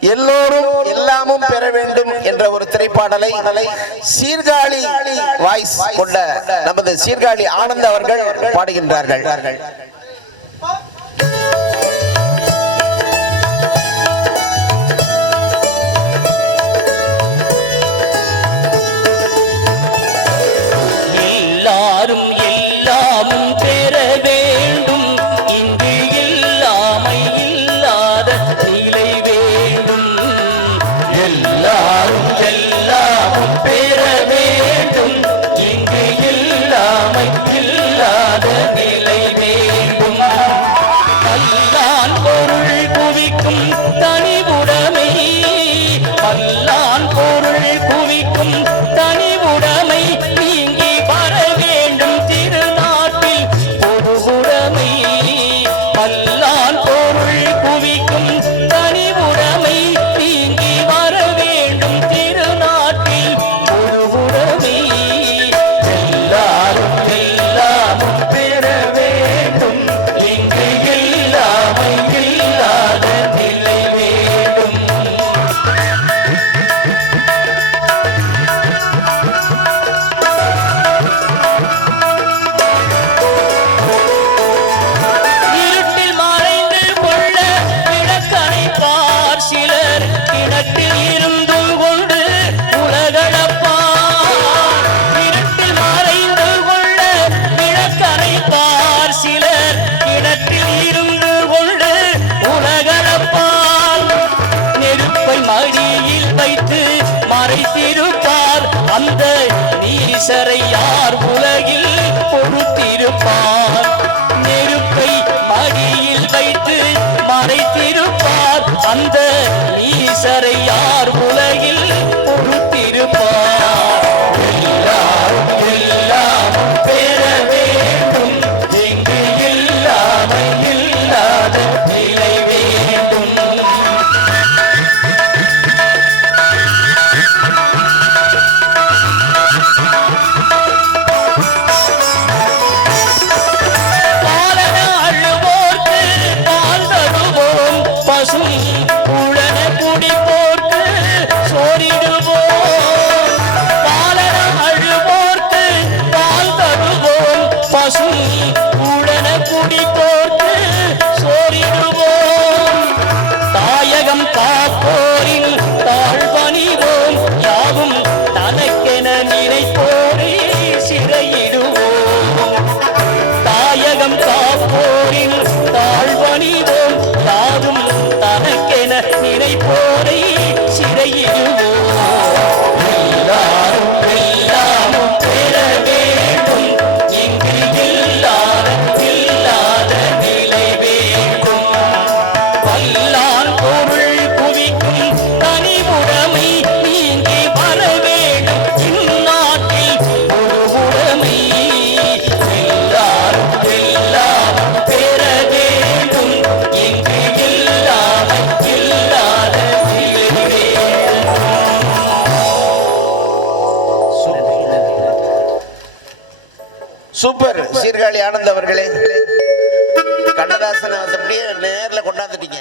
எல்லோரும் எல்லாமும் பெற வேண்டும் என்ற ஒரு திரைப்பாடலை சீர்காழி வாய்ஸ் கொண்ட நமது சீர்காழி ஆனந்த் அவர்கள் பாடுகின்றார்கள். இருட்டத்தில் இருந்து கொண்டு உலகளப்பா இருட்டில் மறைந்து கொள்ள விளக்கரைப்பார் சிலர். இடத்தில் இருந்து கொண்டு உலகளப்பால் நெருப்பை மடியில் மறைத்திருப்பார் அந்த நீசரை யார் உல சூப்பர். சீர்காழி ஆனந்த் அவர்களே. கண்ணதாசன் அப்படியே நேரில் கொண்டாந்துட்டீங்க.